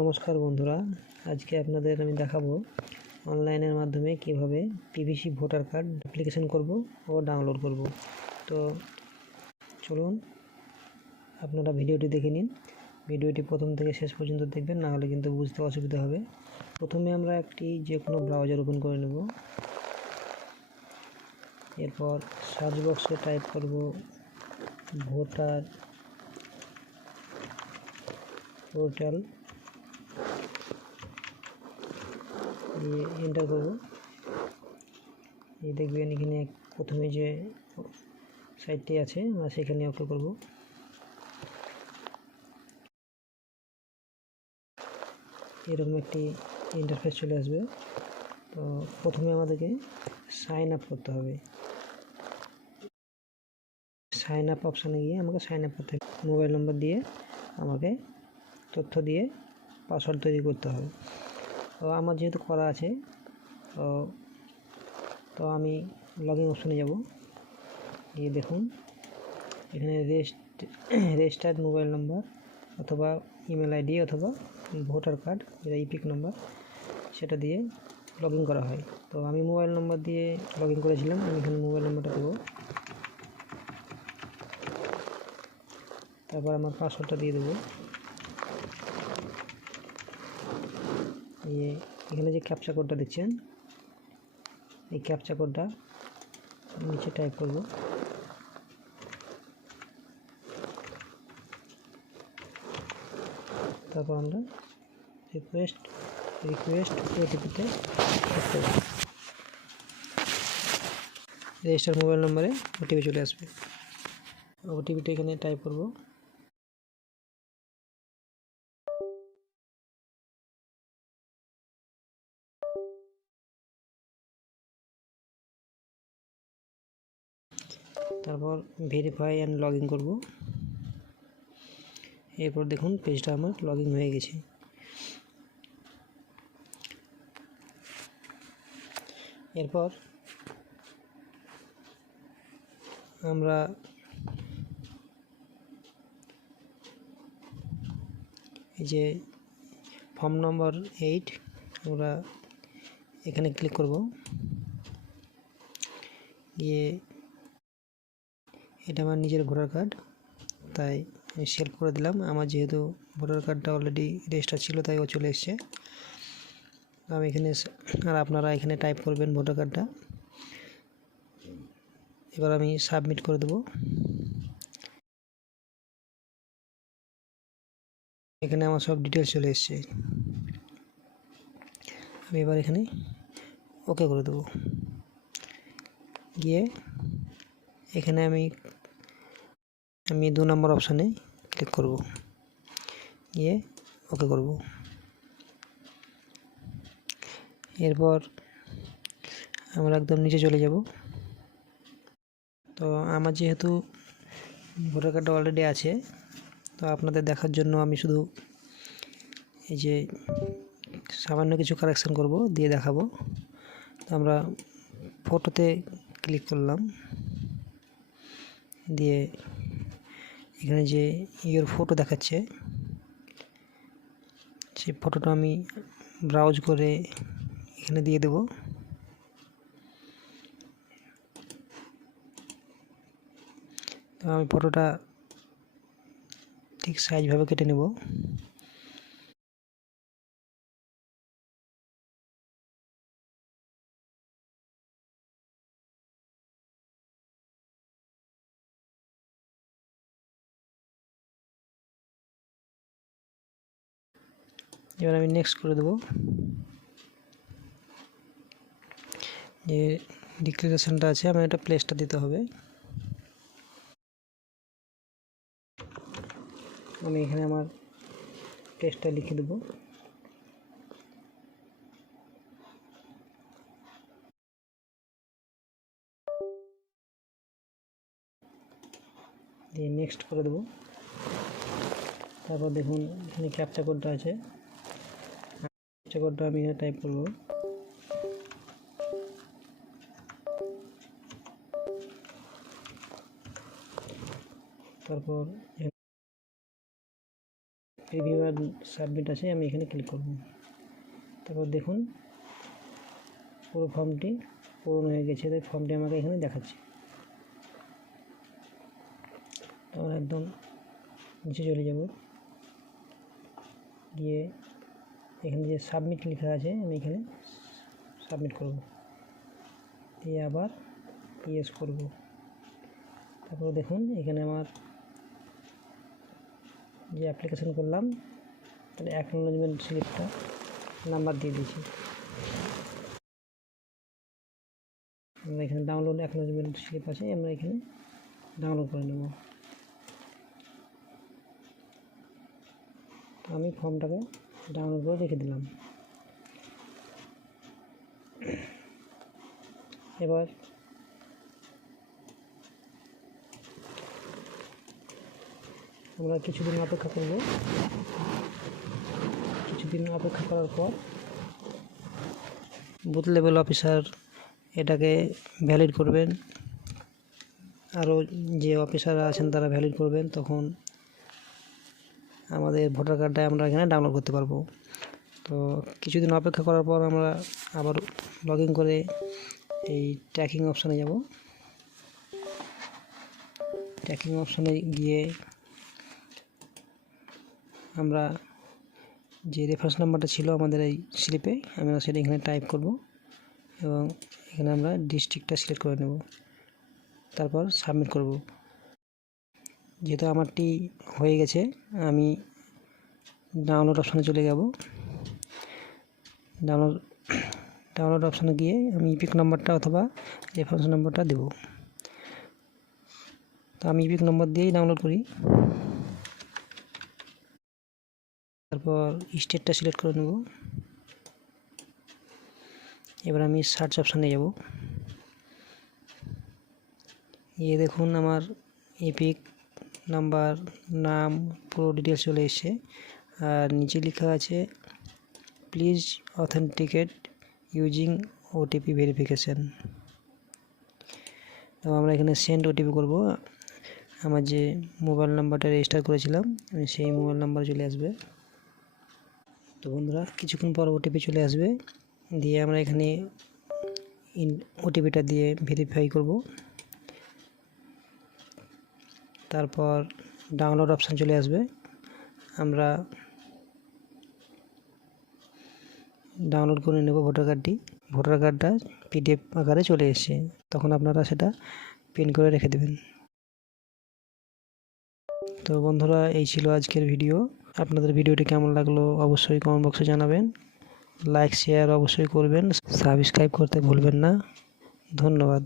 নমস্কার বন্ধুরা, আজকে আপনাদের আমি দেখাবো অনলাইনের মাধ্যমে কিভাবে পিভিসি ভোটার কার্ড অ্যাপ্লিকেশন করব ও ডাউনলোড করব। তো চলুন আপনারা ভিডিওটি দেখে নিন। ভিডিওটি প্রথম থেকে শেষ পর্যন্ত দেখবেন, না হলে কিন্তু বুঝতে অসুবিধা হবে। প্রথমে আমরা একটি যে কোনো ব্রাউজার ওপেন করে নেব। এরপর সার্চ বক্সে টাইপ করব ভোটার পোর্টাল, এন্টার করব। এই দেখবেন এখানে প্রথমে যে সাইটটি আছে আমরা সেখানে ওকে করব। এরকম একটি ইন্টারফেস চলে আসবে। তো প্রথমে আমাদেরকে সাইন আপ করতে হবে। সাইন আপ অপশানে গিয়ে আমাকে সাইন আপ করতে হবে। মোবাইল নম্বর দিয়ে আমাকে তথ্য দিয়ে পাসওয়ার্ড তৈরি করতে হবে। তো আমার যেহেতু করা আছে, তো আমি লগ ইন অপশানে যাব। গিয়ে দেখুন এখানে রেজিস্টার্ড মোবাইল নম্বর অথবা ইমেল আইডি অথবা ভোটার কার্ড, যেটা ইপিক নম্বর, সেটা দিয়ে লগ ইন করা হয়। তো আমি মোবাইল নম্বর দিয়ে লগ ইন করেছিলাম, আমি এখানে মোবাইল নম্বরটা দেবো। তারপর আমার পাসওয়ার্ডটা দিয়ে দেবো। এখানে যে ক্যাপচা কোডটা দেখছেন, এই ক্যাপচা কোডটা নিচে টাইপ করব। তারপর আমরা রিকোয়েস্ট ওটিপিতে রেজিস্টার মোবাইল নম্বরে ওটিপি চলে আসবে। ওটিপিটা এখানে টাইপ করব। তারপর ভেরিফাই অ্যান্ড লগ ইন করবো। এরপর দেখুন পেজটা আমার লগ ইন হয়ে গেছে। এরপর আমরা এই যে ফর্ম নম্বর 8 আমরা এখানে ক্লিক করব। গিয়ে এটা আমার নিজের ভোটার কার্ড, তাই আমি সিলেক্ট করে দিলাম। আমার যেহেতু ভোটার কার্ডটা অলরেডি রেজিস্টার ছিল, তাই ও চলে এসছে। আমি এখানে, আর আপনারা এখানে টাইপ করবেন ভোটার কার্ডটা। এবার আমি সাবমিট করে দেব। এখানে আমার সব ডিটেলস চলে এসছে। আমি এবার এখানে ওকে করে দেব। গিয়ে এখানে আমি 2 নম্বর অপশানে ক্লিক করব। গিয়ে ওকে করব। এরপর আমরা একদম নিচে চলে যাব। তো আমার যেহেতু ভোটার কার্ডটা অলরেডি আছে, তো আপনাদের দেখার জন্য আমি শুধু এই যে সামান্য কিছু কারেকশন করব, দিয়ে দেখাবো। তো আমরা ফটোতে ক্লিক করলাম। দিয়ে এখানে যে ইয়োর ফটো দেখাচ্ছে, সেই ফটোটা আমি ব্রাউজ করে এখানে দিয়ে দেব। তো আমি ফটোটা ঠিক সাইজভাবে কেটে নেব। এবার আমি নেক্সট করে দেব। যে ডিক্লারেশনটা আছে, আমার এটা প্লেসটা দিতে হবে। আমি এখানে আমার প্লেসটা লিখে দেব। দিয়ে নেক্সট করে দেব। তারপর দেখুন এখানে ক্যাপচা কোডটা আছে, ক্যাপচা কোডটা আমি এখানে টাইপ করব। তারপর প্রিভিউ আর সাবমিট আছে, আমি এখানে ক্লিক করব। তারপর দেখুন পুরো ফর্মটি পূরণ হয়ে গেছে, তাই ফর্মটি আমাকে এখানে দেখাচ্ছে। আমরা একদম নিচে চলে যাব, গিয়ে এখানে যে সাবমিট লেখা আছে আমি এখানে সাবমিট করব, দিয়ে আবার ইয়েস করব। তারপর দেখুন এখানে আমার যে অ্যাপ্লিকেশন করলাম তাহলে অ্যাকনোলেজমেন্ট স্লিপটা নাম্বার দিয়ে দিয়েছি। আমরা এখানে ডাউনলোড অ্যাকনোলেজমেন্ট স্লিপ আছে, আমরা এখানে ডাউনলোড করে নেব। আমি ফর্মটাকে ডাউনলোড করে রেখে দিলাম। এবার আমরা কিছুদিন অপেক্ষা করব। কিছুদিন অপেক্ষা করার পর বুথ লেভেল অফিসার এটাকে ভ্যালিড করবেন, আরও যে অফিসাররা আছেন তারা ভ্যালিড করবেন, তখন আমাদের ভোটার কার্ডটা আমরা এখানে ডাউনলোড করতে পারবো। তো কিছুদিন অপেক্ষা করার পর আমরা আবার লগ ইন করে এই ট্র্যাকিং অপশানে যাব। ট্র্যাকিং অপশানে গিয়ে আমরা যে রেফারেন্স নাম্বারটা ছিল আমাদের এই স্লিপে আমরা সেটা এখানে টাইপ করব এবং এখানে আমরা ডিস্ট্রিক্টটা সিলেক্ট করে নেব, তারপর সাবমিট করব। যেহেতু আমারটি হয়ে গেছে, আমি ডাউনলোড অপশানে চলে যাব। ডাউনলোড অপশানে গিয়ে আমি ইপিক নাম্বারটা অথবা রেফারেন্স নাম্বারটা দেব। তো আমি ইপিক নম্বর দিয়েই ডাউনলোড করি। তারপর স্টেটটা সিলেক্ট করে নেব। এবার আমি সার্চ অপশানে যাব। গিয়ে দেখুন আমার ইপিক নাম্বার, নাম, পুরো ডিটেলস চলে এসছে, আর নিচে লেখা আছে please authenticate using OTP verification. তো আমরা এখানে সেন্ড ওটিপি করব। আমার যে মোবাইল নাম্বারটা রেজিস্টার করেছিলাম সেই মোবাইল নাম্বার চলে আসবে। তো বন্ধুরা কিছুক্ষণ পর ওটিপি চলে আসবে, দিয়ে আমরা এখানে ওটিপিটা দিয়ে ভেরিফাই করব। তারপর ডাউনলোড অপশান চলে আসবে, আমরা ডাউনলোড করে নেব ভোটার কার্ডটি। ভোটার কার্ডটা পিডিএফ আকারে চলে এসেছে, তখন আপনারা সেটা প্রিন্ট করে রেখে দেবেন। তো বন্ধুরা এই ছিল আজকের ভিডিও। আপনাদের ভিডিওটি কেমন লাগলো অবশ্যই কমেন্ট বক্সে জানাবেন। লাইক শেয়ার অবশ্যই করবেন, সাবস্ক্রাইব করতে ভুলবেন না। ধন্যবাদ।